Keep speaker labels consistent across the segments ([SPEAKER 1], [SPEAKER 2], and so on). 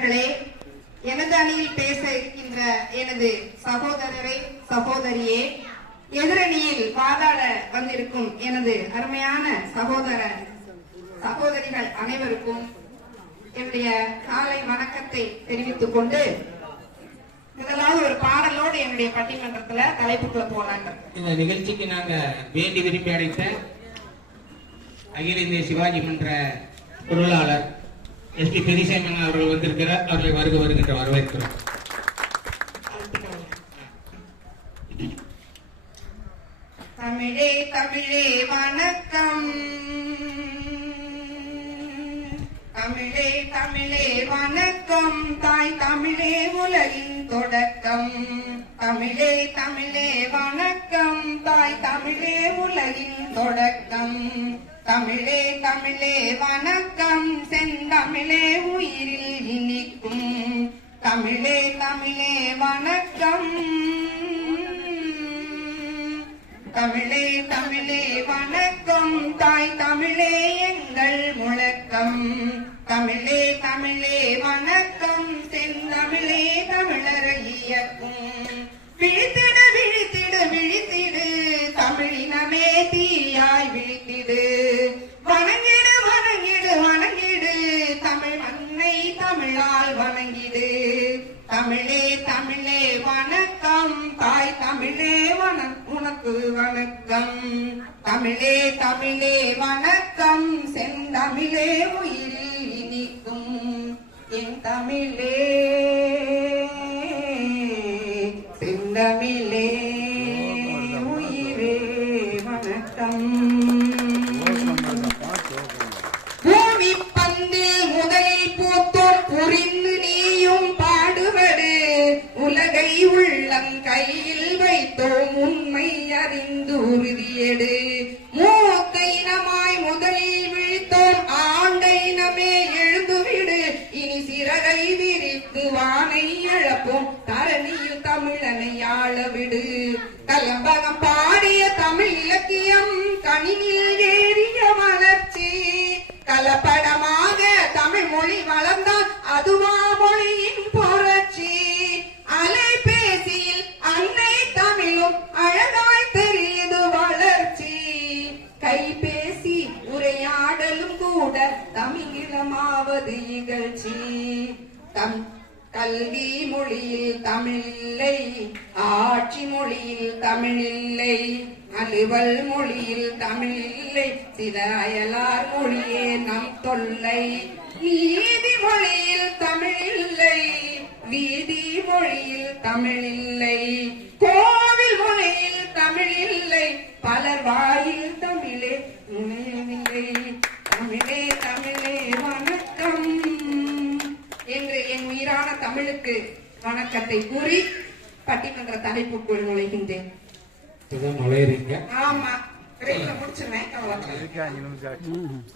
[SPEAKER 1] அவர்களே எனது அணியில் பேச இருக்கின்ற எனது சகோதரரே சகோதரியே எதிரணியில் வாதாட வந்திருக்கும் எனது அருமையான சகோதர சகோதரிகள் அனைவருக்கும் என்னுடைய காலை வணக்கத்தை தெரிவித்துக் கொண்டு முதலாவது ஒரு பாடலோடு என்னுடைய பட்டிமன்றத்துல தலைப்புக்குள்ள போனாங்க
[SPEAKER 2] இந்த நிகழ்ச்சிக்கு நாங்க வேண்டி விரும்பி அடைத்த அகில இந்திய சிவாஜி மன்ற பொருளாளர் எஸ் பி பெரியசாமன் அவர்கள் வந்திருக்கிறார் அவர்களை வருக வருகின்ற வரவேற்கிறோம்
[SPEAKER 1] தமிழே தமிழே வணக்கம். தமிழே தமிழே வணக்கம். தாய் தமிழே உலகின் தொடக்கம். தமிழே தமிழே வணக்கம். தாய் தமிழே உலகின் தொடக்கம். தமிழே தமிழே வணக்கம். செந்தமிழே உயிரில் இனிக்கும். தமிழே தமிழே வணக்கம். தமிழே தமிழே வணக்கம். தாய் தமிழே எங்கள் முழக்கம். தமிழே உனக்கு வணக்கம். தமிழே தமிழே வணக்கம். செந்தமிழே உயிரில் இனிக்கும் என் தமிழே. செந்தமிழே உயிரே வணக்கம். வளர்ந்தால் மொழியின் புரட்சி. அலைபேசியில் அன்னை தமிழும் அழகாய் தெரியுது வளர்ச்சி. கைபேசி உரையாடலும் கூட தமிழிலமாவது இகழ்ச்சி. தம் கல்வி மொழியில் தமிழில்லை ஆட்சி மொழியில் தமிழில்லை அலுவல் மொழியில் தமிழில்லை சில அயலார் மொழியே நம் தொல்லை. நீதி மொழியில் தமிழில்லை. கோவில் மொழியில் தமிழில்லை. பலர் வாயில் தமிழே நுழையவில்லை தமிழே தமிழே வணக்கம். என்று என் உயிரான தமிழுக்கு வணக்கத்தை கூறி பட்டிமன்ற தலைப்புக்குள் நுழைகின்றேன்.
[SPEAKER 2] நுழையிறீங்க.
[SPEAKER 1] ஆமா.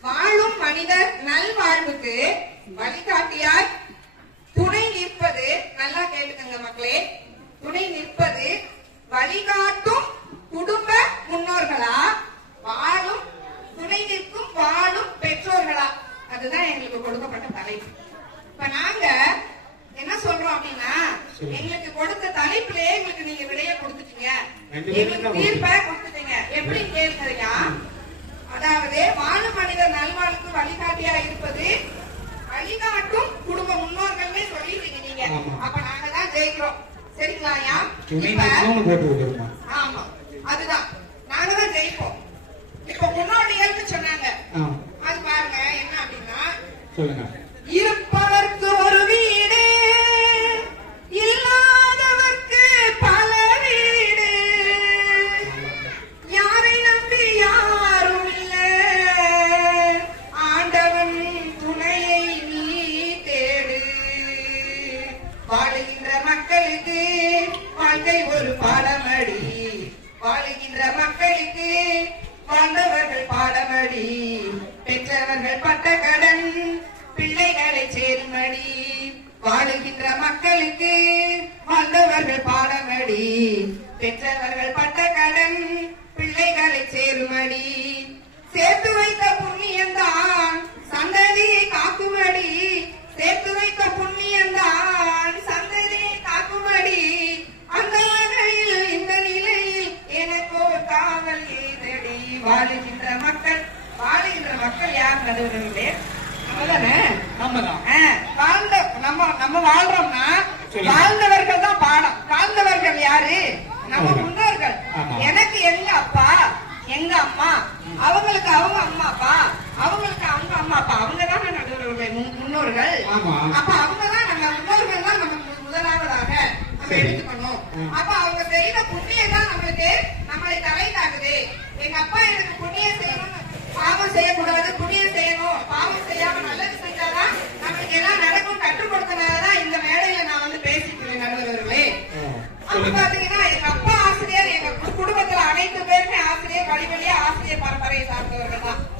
[SPEAKER 1] வாழும் மனிதர் நல்வாழ்வுக்கு வழிகாட்டியாய் துணை நிற்பது கேட்டுக்கங்க மக்களே. துணை நிற்பது வழிகாட்டும் குடும்ப முன்னோர்களா? வாழும் துணை நிற்கும் வாழும் பெற்றோர்களா? அதுதான் எங்களுக்கு கொடுக்கப்பட்ட தலைப்பு. இப்ப நாங்க என்ன சொல்றோம் அப்படின்னா எங்களுக்கு கொடுத்த தலைப்புலயே எங்களுக்கு நீங்க விடைய கொடுத்துட்டீங்க.
[SPEAKER 2] எங்களுக்கு தீர்ப்பை
[SPEAKER 1] கொடுத்துட்டீங்க. எப்படி கேட்கறியா அதாவது வாழும் மனிதர் நல்வாழ்வுக்கு வழிகாட்டியா இருப்பது வழிகாட்டும் குடும்ப முன்னோர்கள்னே சொல்லிட்டீங்க நீங்க. அப்ப நாங்க ஜெயிக்கிறோம். சரிங்களாயா ஆமா அதுதான். நாங்க தான் ஜெயிப்போம். இப்ப முன்னோடிகள்னு சொன்னாங்க. அது பாருங்க என்ன அப்படின்னா
[SPEAKER 2] சொல்லுங்க.
[SPEAKER 1] நின்ற மக்களுக்கு வாழ்ந்தவர்கள் பாடமடி பெற்றவர்கள் பட்ட கடன் பிள்ளைகளை சேருமடி வாழுகின்ற மக்களுக்கு வாழ்ந்தவர்கள் பாடமடி பெற்றவர்கள் பட்ட கடன் பிள்ளைகளை சேருமடி. சேர்த்து நடுவர்களே வாழ்ந்தவர்கள் தான் பாடம். வாழ்ந்தவர்கள் யாரு? நம்ம முன்னோர்கள். எனக்கு எங்க அப்பா எங்க அம்மா? அவங்களுக்கு அவங்க அம்மா அப்பா? அவங்களுக்கு அவங்க அம்மா அப்பா? அவங்க தானே நடுவர்கள் முன்னோர்கள். அப்ப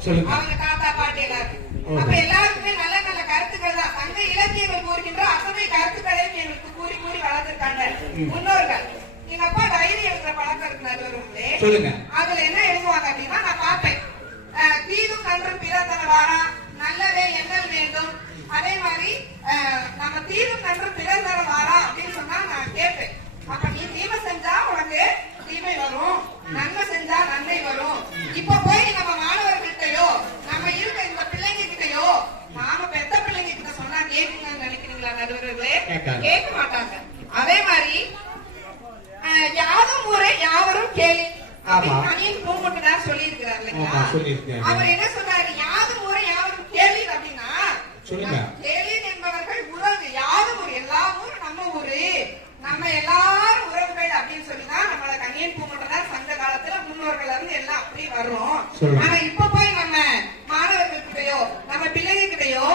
[SPEAKER 2] சொல்லுங்க.
[SPEAKER 1] அவங்க தாத்தா பாட்டி.
[SPEAKER 2] அப்ப
[SPEAKER 1] எல்லாருக்குமே நல்ல நல்ல கருத்துக்கள் தான் சங்க இலக்கியங்கள் கூறுகின்ற அத்தனை கருத்துக்களையும் எங்களுக்கு கூறி கூறி வளர்த்திருக்காங்க
[SPEAKER 2] ம்.
[SPEAKER 1] முன்னோர்கள் எங்க அப்பா டைரி எழுதுற பழக்கம் இருக்கு நடுவர்களே
[SPEAKER 2] சொல்லுங்க கேட்க
[SPEAKER 1] மாட்டாங்க. அதே மாதிரி யாதும் ஊரே யாவரும் கேளு.
[SPEAKER 2] அப்படின்னு
[SPEAKER 1] இல்லைங்களா? ஆமா,
[SPEAKER 2] சொல்லியிருக்காரு. அவர்
[SPEAKER 1] என்ன சொல்றாரு யாதும் ஊரே யாவரும் கேளீர் அப்படின்னா
[SPEAKER 2] சொல்லுங்க.
[SPEAKER 1] கேளீர் என்பவர்கள் உறவு யாதும் ஊர் எல்லா ஊரும் நம்ம ஊரு நம்ம எல்லாரும் உறவுகள் அப்படின்னு சொல்லிதான் நம்மள கண்ணியன் பூங்குட்டனார் சங்க காலத்துல முன்னோர்கள் இருந்து எல்லாம் அப்படி வர்றோம்
[SPEAKER 2] சொல்லுங்க. ஆனா
[SPEAKER 1] இப்ப போய் நம்ம மாணவர்கள் கிட்டயோ நம்ம பிள்ளைங்க கிட்டயோ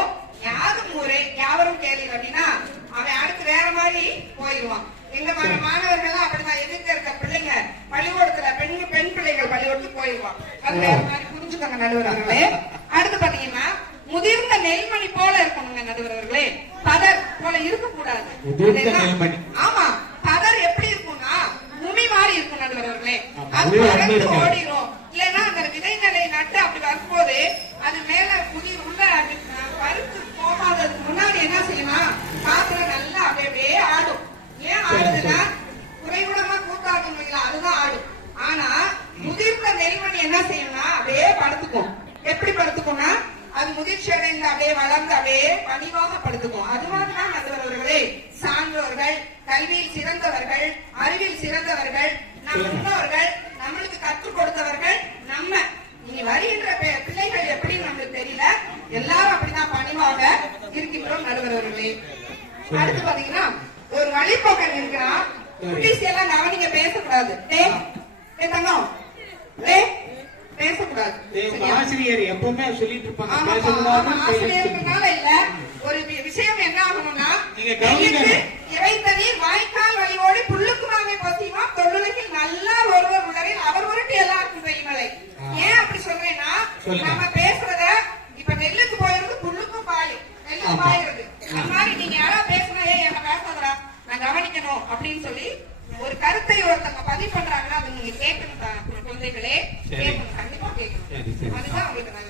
[SPEAKER 1] யாதும் ஊரே யாவரும் கேளீர் அப்படின்னா அவன் அடுத்து வேற மாதிரி போயிடுவான் எங்க மா- சரி. மாணவர்கள் அப்படிதான் எதிர்க்க இருக்க பிள்ளைங்க பள்ளிக்கூடத்துல பெண் பெண் பிள்ளைகள் பள்ளிக்கூடத்துக்கு போயிடுவான் அது வேற மாதிரி புரிஞ்சுக்கோங்க நடுவர்களே அடுத்து பாத்தீங்கன்னா முதிர்ந்த நெல்மணி போல இருக்கணுங்க நடுவர்களே பதர் போல
[SPEAKER 2] இல்லைன்னா- நெல்மணி.
[SPEAKER 1] ஆமா பதர் எப்படி இருக்கும்னா உமி மாதிரி இருக்கும் நடுவர்களே
[SPEAKER 2] ஆமா, அது பறந்து.
[SPEAKER 1] ஓடிரும். இல்லைன்னா அந்த விதை நிலை நட்டு அப்படி வரும்போது அது மேல புதிர் உள்ள பருத்து போகாததுக்கு முன்னாடி என்ன செய்யணும் காத்துல நல்லா அப்படியே அப்படியே ஆடும் ஏன் சரி, ஆடுதுன்னா சரி. குறைகுடமா கூத்தாட்டம் இல்லைங்களா அதுதான் ஆடும் ஆனா முதிர்ந்த நெல்மணி என்ன செய்யும்னா அப்படியே படுத்துக்கும். எப்படி படுத்துக்கும்னா அது முதிர்ச்சி அடைந்து அப்படியே வளர்ந்து அப்படியே பணிவாக படுத்துக்கும் அது மாதிரிதான் நடுவர்களே சான்றோர்கள் கல்வியில் சிறந்தவர்கள் அறிவில் சிறந்தவர்கள் நம். முன்னோர்கள் நம்மளுக்கு கற்றுக் கொடுத்தவர்கள் நம்ம. இனி வருகின்ற பிள்ளைகள் எப்படி நம்மளுக்கு தெரியல. எல்லாரும் அப்படிதான் பணிவாக இருக்கின்றோம் நடுவர்களே
[SPEAKER 2] அடுத்து
[SPEAKER 1] பாத்தீங்கன்னா ஒரு வழிபோக்கன் இருக்கிறான்.
[SPEAKER 2] குட்டீஸ்
[SPEAKER 1] எல்லாம் கவனிங்க பேசக்கூடாது. தங்கம்
[SPEAKER 2] ஆசிரியர் எப்பவுமே சொல்லிட்டு இருப்பாங்க.
[SPEAKER 1] இல்ல. ஒரு விஷயம் என்ன ஆகணும்னா இறைத்தனி வாய்க்கால் வழியோடு புல்லுக்குமாவே போத்தியுமா தொழுலகில் நல்லா ஒருவர் உலகில் அவர் உருட்டு எல்லாருக்கும் செய்யுமலை
[SPEAKER 2] ஏன்
[SPEAKER 1] அப்படி சொல்றேன்னா
[SPEAKER 2] நம்ம
[SPEAKER 1] பேசுறத இப்ப நெல்லுக்கு போயிருது புல்லுக்கும் பாய் நெல்லுக்கு பாயிருது அது மாதிரி நீங்க யாரா பேசுனா ஏன் என்ன பேசாதரா நான் கவனிக்கணும் அப்படின்னு சொல்லி ஒரு கருத்தை ஒருத்தவங்க பதிவு பண்றாங்கன்னா அது நீங்க கேட்கணும் குழந்தைகளே
[SPEAKER 2] கேட்கணும். சரி சரி.